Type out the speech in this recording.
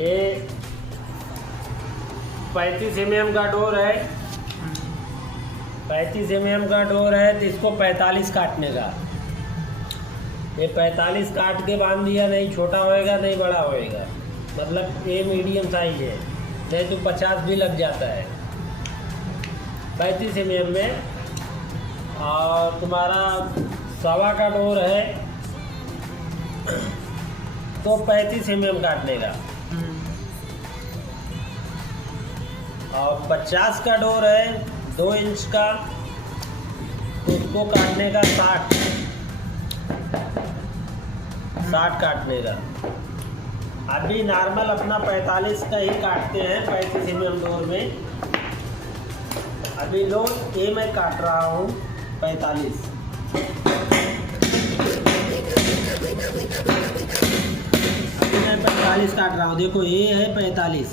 ये 35 mm का door है। 35 mm का डोर है तो इसको 45 काटने का। ये 45 काट के बांध दिया, नहीं छोटा होएगा नहीं बड़ा होएगा, मतलब ये मीडियम साइज है, नहीं तो 50 भी लग जाता है 35 mm में। और तुम्हारा 1.25 का डोर है तो 35 mm काटने का। और 50 का डोर है 2 इंच का, उसको काटने का 60 काटने का। अभी नॉर्मल अपना 45 का ही काटते हैं 35 mm डोर में। अभी लो ये मैं काट रहा हूँ 45। अभी मैं 45 काट रहा हूँ, देखो ये है 45।